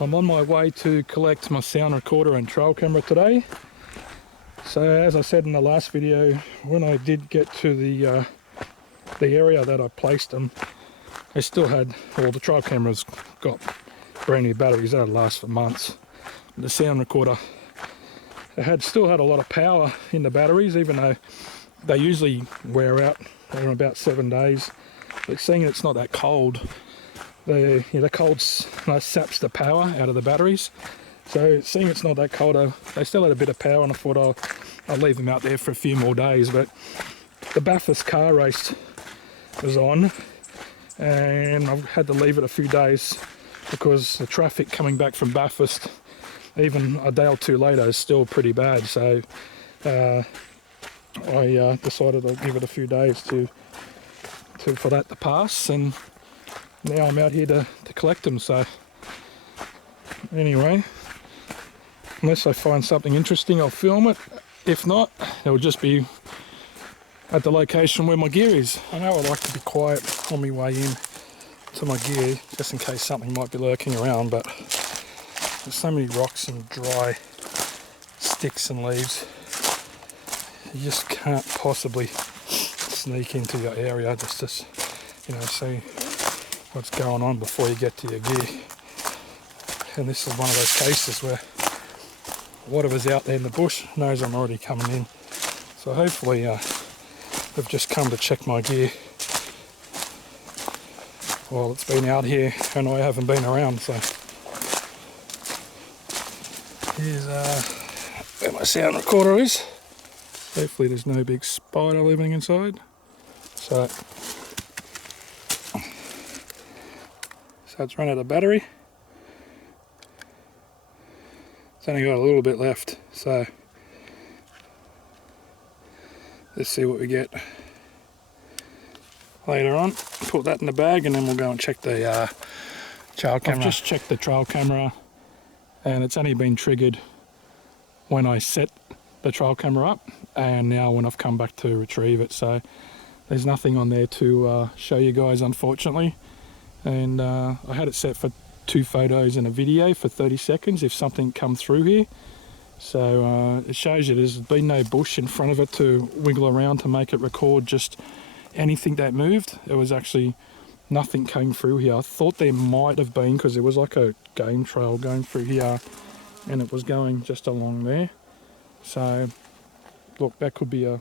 I'm on my way to collect my sound recorder and trail camera today. So as I said in the last video, when I did get to the area that I placed them, they still had, well, the trail cameras got brand new batteries that'll last for months. The sound recorder, it still had a lot of power in the batteries, even though they usually wear out in about 7 days. But seeing it's not that cold, the cold saps the power out of the batteries. So seeing it's not that cold, they still had a bit of power, and I thought I'll leave them out there for a few more days. But the Bathurst car race was on, and I've had to leave it a few days because the traffic coming back from Bathurst, even a day or two later, is still pretty bad. So I decided I'll give it a few days for that to pass, and now I'm out here to collect them. So anyway, unless I find something interesting, I'll film it. If not, it'll just be at the location where my gear is. I know I like to be quiet on my way in to my gear, just in case something might be lurking around, but there's so many rocks and dry sticks and leaves, you just can't possibly sneak into your area just to, see what's going on before you get to your gear. And this is one of those cases where whatever's out there in the bush knows I'm already coming in. So hopefully they've just come to check my gear while it's been out here and I haven't been around. So here's where my sound recorder is. Hopefully there's no big spider living inside. So it's run out of battery. It's only got a little bit left, so let's see what we get later on. Put that in the bag and then we'll go and check the trail camera. I've just checked the trail camera and it's only been triggered when I set the trail camera up and now when I've come back to retrieve it. So there's nothing on there to show you guys, unfortunately. And I had it set for 2 photos and a video for 30 seconds if something come through here. So it shows you there's been no bush in front of it to wiggle around to make it record just anything that moved. There was actually nothing came through here. I thought there might have been, because there was like a game trail going through here and it was going just along there. So look, that could be a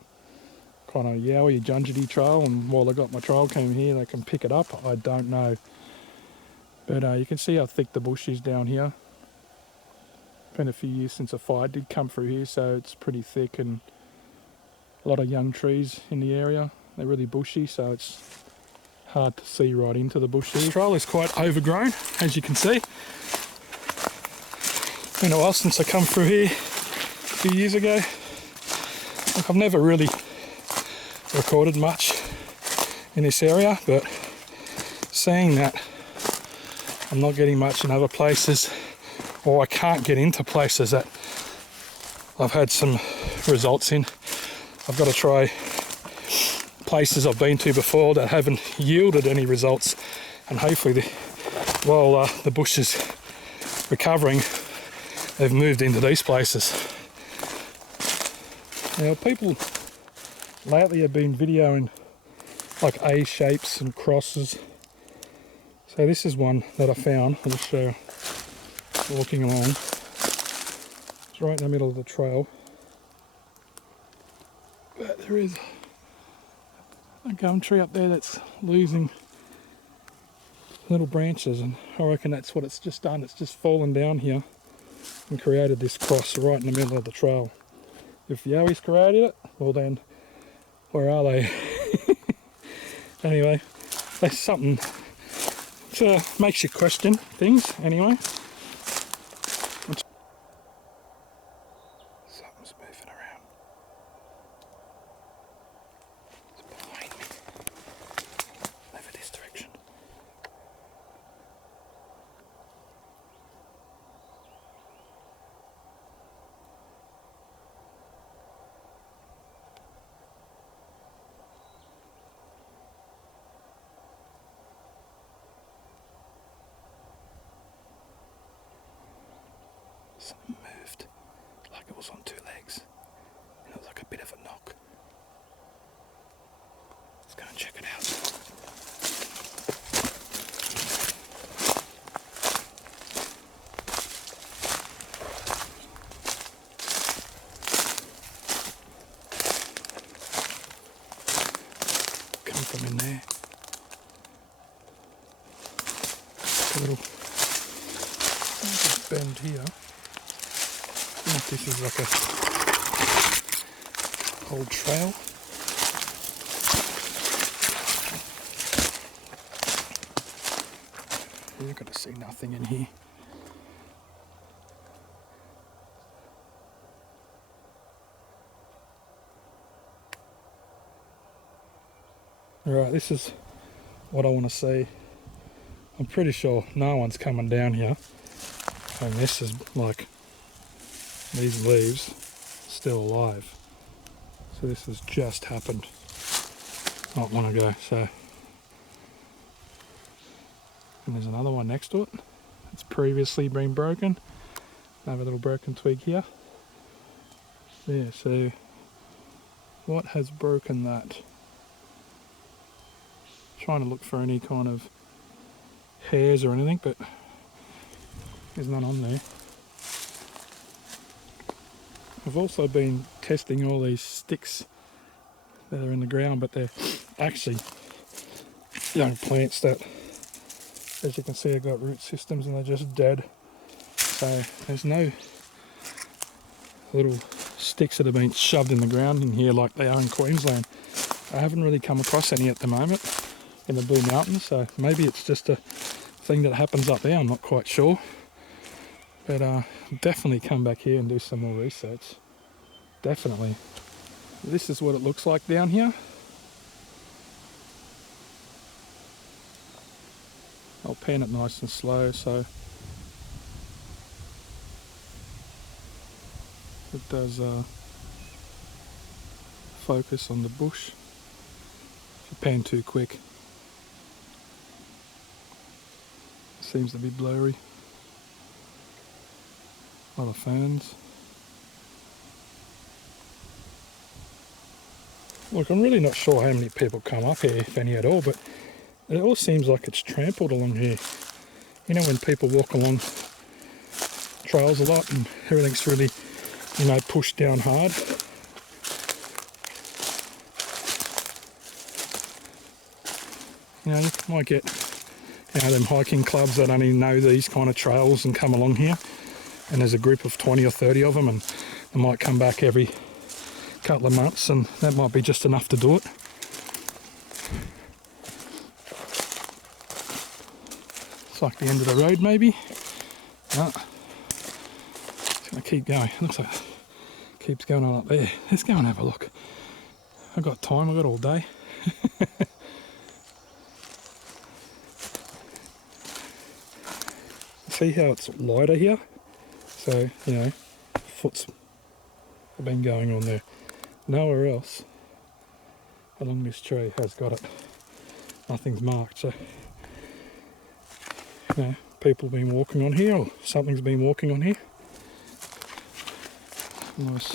kind of Yowie Junjity trail, and while I got my trail cam here they can pick it up. I don't know, but you can see how thick the bush is down here. Been a few years since a fire did come through here, so it's pretty thick and a lot of young trees in the area. They're really bushy, so it's hard to see right into the bush. The trail is quite overgrown, as you can see. Been a while since I come through here a few years ago. Look, I've never really recorded much in this area, but seeing that I'm not getting much in other places, or I can't get into places that I've had some results in, I've got to try places I've been to before that haven't yielded any results, and hopefully while the bush is recovering, they've moved into these places. Now people lately have been videoing like A shapes and crosses. So this is one that I found. I'll just show you walking along. It's right in the middle of the trail. But there is a gum tree up there that's losing little branches, and I reckon that's what it's just done. It's just fallen down here and created this cross right in the middle of the trail. If Yowie's created it, well then, where are they? Anyway, that's something that makes you question things anyway. Something's moving around. It's behind me. Over this direction. Something moved, like it was on two legs. And it was like a bit of a knock. Let's go and check it out. Come from in there. A little bend here. I think this is like a old trail. You've got to see nothing in here. Right, this is what I want to see. I'm pretty sure no one's coming down here. And this is like, these leaves still alive. So this has just happened not long ago. So, and there's another one next to it. It's previously been broken. Another little broken twig here. Yeah, so what has broken that? Trying to look for any kind of hairs or anything, but there's none on there. I've also been testing all these sticks that are in the ground, but they're actually young plants that, as you can see, have got root systems and they're just dead. So there's no little sticks that have been shoved in the ground in here like they are in Queensland. I haven't really come across any at the moment in the Blue Mountains, so maybe it's just a thing that happens up there, I'm not quite sure. But definitely come back here and do some more research. Definitely. This is what it looks like down here. I'll pan it nice and slow so it does focus on the bush. If you pan too quick, it seems to be blurry. A lot of ferns. Look, I'm really not sure how many people come up here, if any at all, but it all seems like it's trampled along here. You know, when people walk along trails a lot and everything's really, you know, pushed down hard. You know, you might get, you know, them hiking clubs that only know these kind of trails and come along here. And there's a group of 20 or 30 of them, and they might come back every couple of months, and that might be just enough to do it. It's like the end of the road, maybe. No. It's going to keep going. It looks like it keeps going on up there. Let's go and have a look. I've got time, I've got all day. See how it's lighter here? So, you know, foots have been going on there. Nowhere else along this tree has got it. Nothing's marked, so, you know, people have been walking on here, or something's been walking on here. Nice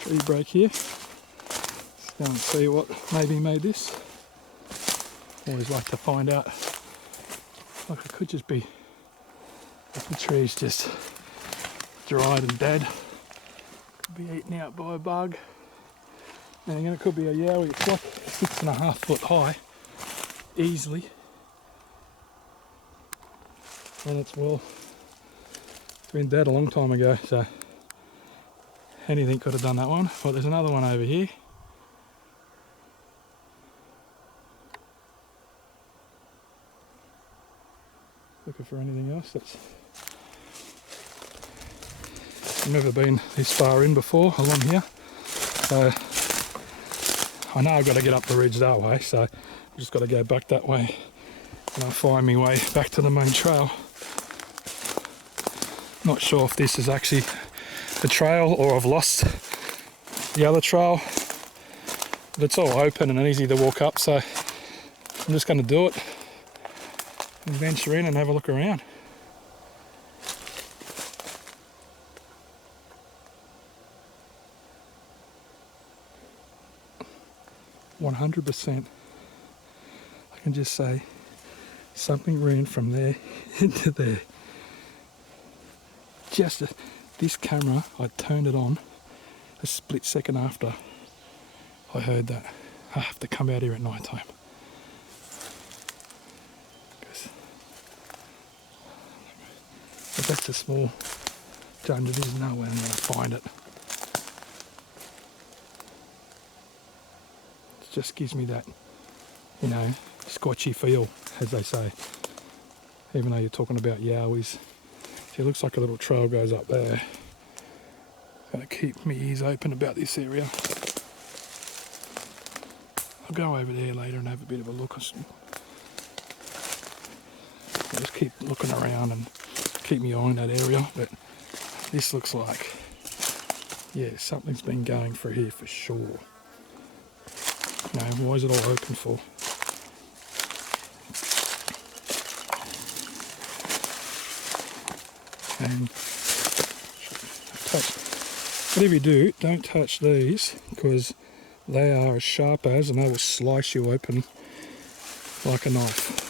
tree break here. Let's go and see what maybe made this. Always like to find out. Like, it could just be if the tree's just dried and dead. Could be eaten out by a bug. And again, it could be a yowie. It's like 6.5 foot high, easily. And it's been dead a long time ago, so anything could have done that one. But there's another one over here. Looking for anything else that's never been this far in before along here. So I know I've got to get up the ridge that way, so I've just got to go back that way and I'll find my way back to the main trail. Not sure if this is actually the trail or I've lost the other trail, but it's all open and easy to walk up, so I'm just going to do it and venture in and have a look around. 100%, I can just say something ran from there into there. This camera, I turned it on a split second after I heard that. I have to come out here at night time. If that's a small dungeon, there's no way I'm going to find it. It just gives me that, you know, scotchy feel, as they say. Even though you're talking about Yowies. See, it looks like a little trail goes up there. Gotta keep my ears open about this area. I'll go over there later and have a bit of a look. I'll just keep looking around and keep my eye on that area. But this looks like, yeah, something's been going through here for sure. You know, why is it all open for? And whatever you do, don't touch these, because they are as sharp as, and they will slice you open like a knife.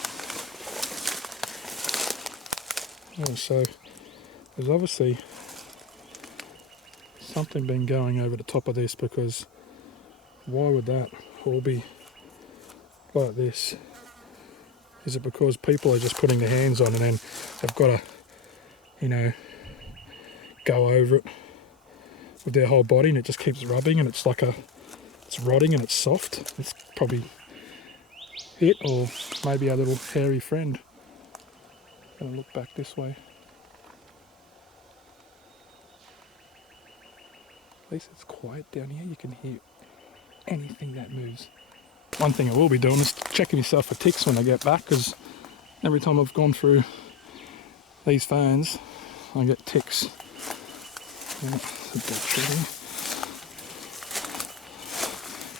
Oh, so there's obviously something been going over the top of this, because why would that all be like this? Is it because people are just putting their hands on and then they've got to, you know, go over it with their whole body, and it just keeps rubbing, and it's like it's rotting and it's soft? It's probably it, or maybe our little hairy friend. Gonna look back this way. At least it's quiet down here. You can hear anything that moves. One thing I will be doing is checking myself for ticks when I get back, because every time I've gone through these fans, I get ticks.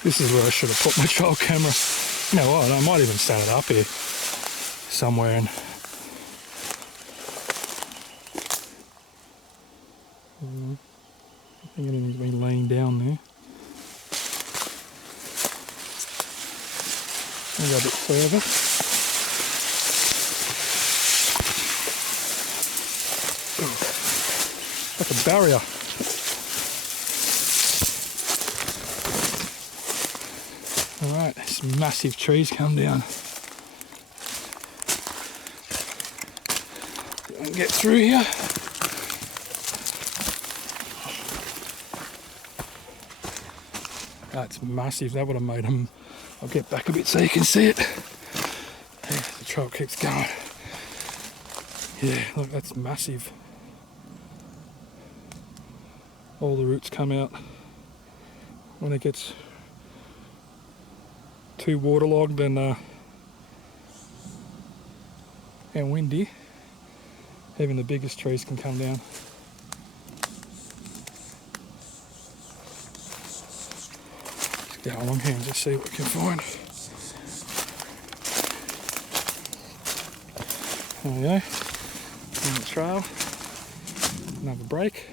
This is where I should have put my trail camera. You know what, I might even stand it up here somewhere and I think anything's been laying down there. I'll go a bit further. Oh, like a barrier. Alright, this massive trees come down. I can get through here. That's massive. That would have made them. I'll get back a bit so you can see it. Yeah, the trail keeps going. Yeah, look, that's massive. All the roots come out when it gets too waterlogged and windy. Even the biggest trees can come down. Let's go along here and just see what we can find. There we go. On the trail. Another break.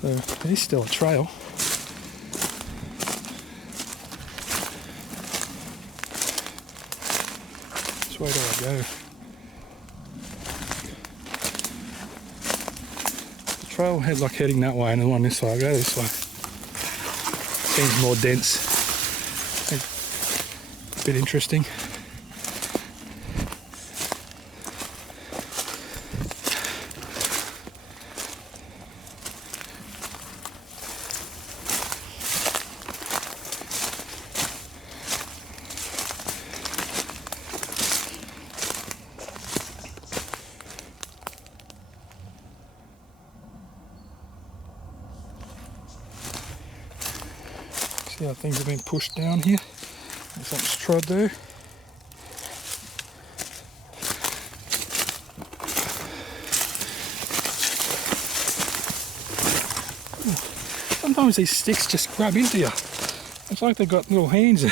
So it is still a trail. Which way do I go? The trail head like heading that way, and the one this way. I go this way. Seems more dense. A bit interesting. See how things have been pushed down here. Something's trod there. Sometimes these sticks just grab into you. It's like they've got little hands.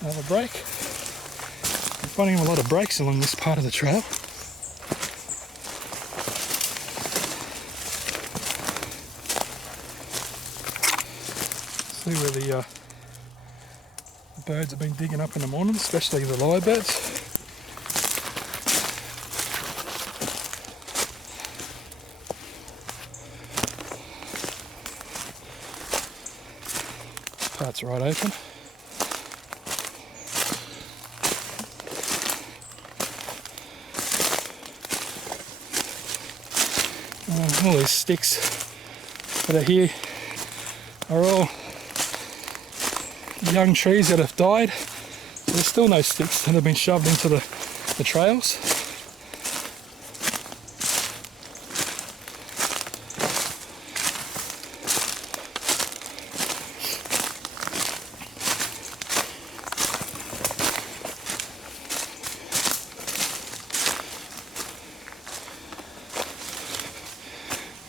Another break. I'm finding a lot of breaks along this part of the trail. See where the birds have been digging up in the morning, especially the lyrebirds. Part's right open. All these sticks that are here are all young trees that have died. There's still no sticks that have been shoved into the trails.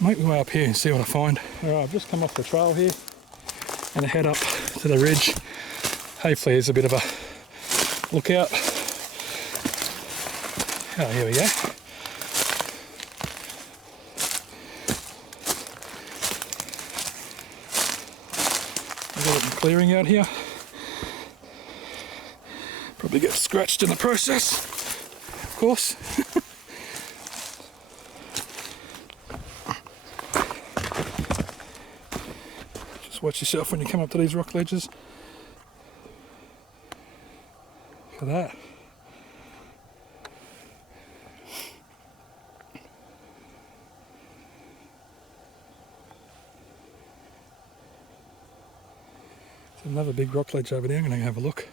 Make my way up here and see what I find. Alright, I've just come off the trail here and I head up to the ridge. Hopefully there's a bit of a lookout. Oh, here we go. I've got a clearing out here. Probably get scratched in the process, of course. Watch yourself when you come up to these rock ledges. Look at that. There's another big rock ledge over there. I'm going to have a look.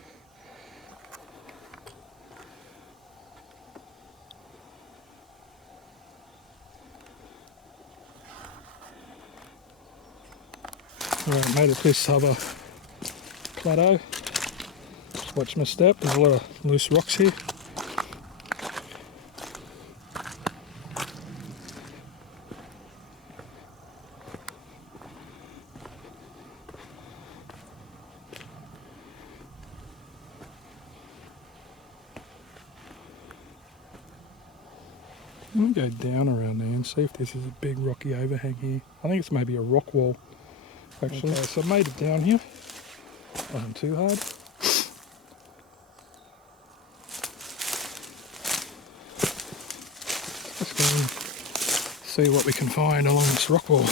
Alright, made it to this other plateau. Just watch my step, there's a lot of loose rocks here. I'm going to go down around there and see if this is a big rocky overhang here. I think it's maybe a rock wall. Actually, okay, so I made it down here. Wasn't too hard. Let's go and see what we can find along this rock wall.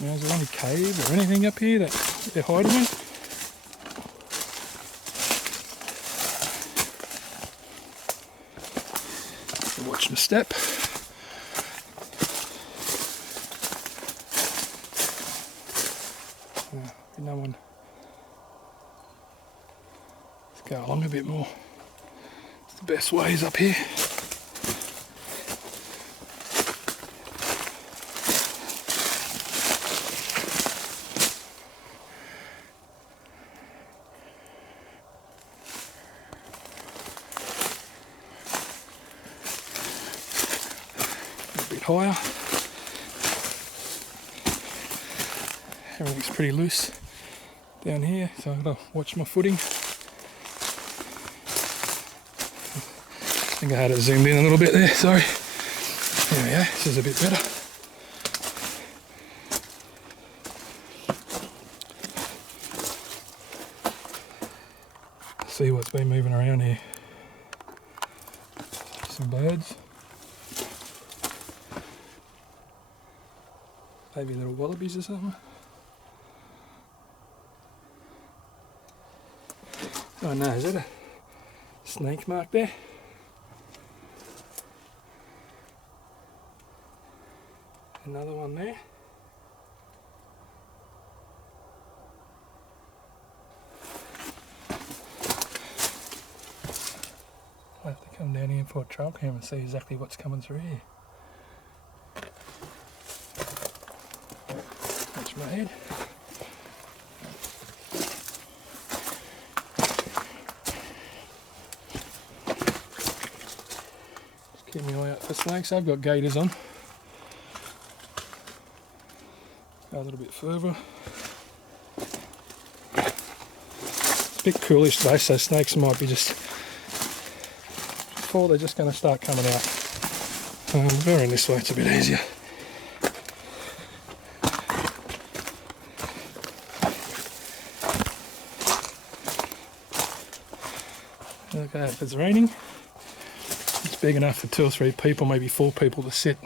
Now, is there any cave or anything up here that they're hiding in? Watch my step. No one. Let's go along a bit more. It's the best ways up here. Higher. Everything's pretty loose down here, so I've got to watch my footing. I think I had it zoomed in a little bit there, sorry. There we go, this is a bit better. See what's been moving around here. Some birds. Maybe little wallabies or something. Oh no, is that a snake mark there? Another one there. I'll have to come down here for a trail cam and see exactly what's coming through here. Watch my head. Just keep my eye out for snakes. I've got gaiters on. Go a little bit further. It's a bit coolish today, so snakes might be just, before they're just going to start coming out. Going this way, it's a bit easier. Okay, if it's raining, it's big enough for 2 or 3 people, maybe 4 people to sit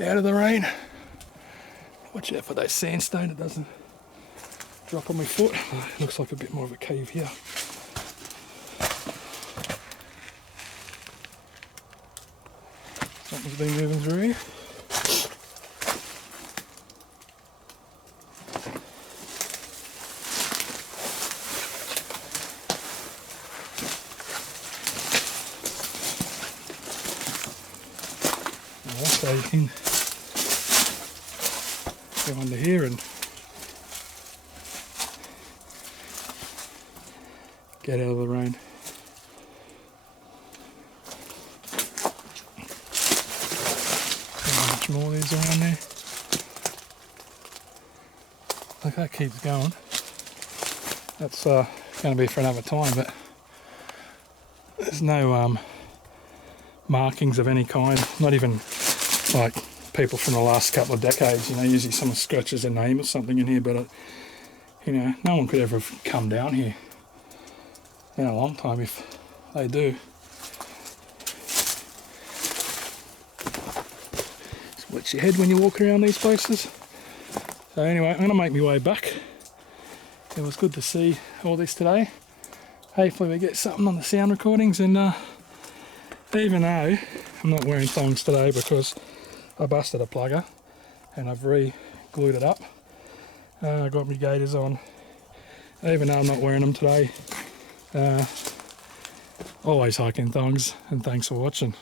out of the rain. Watch out for that sandstone, it doesn't drop on my foot. Looks like a bit more of a cave here. Something's been moving through here. So you can go under here and get out of the rain. How much more there's around there. Look, that keeps going. That's going to be for another time, but there's no markings of any kind, not even like people from the last couple of decades. You know, usually someone scratches their name or something in here, but you know, no one could ever have come down here in a long time if they do. Just watch your head when you walk around these places. So anyway, I'm going to make my way back. It was good to see all this today. Hopefully we get something on the sound recordings, and even though I'm not wearing thongs today because I busted a plugger and I've re-glued it up. I got my gaiters on, even though I'm not wearing them today. Always hiking thongs, and thanks for watching.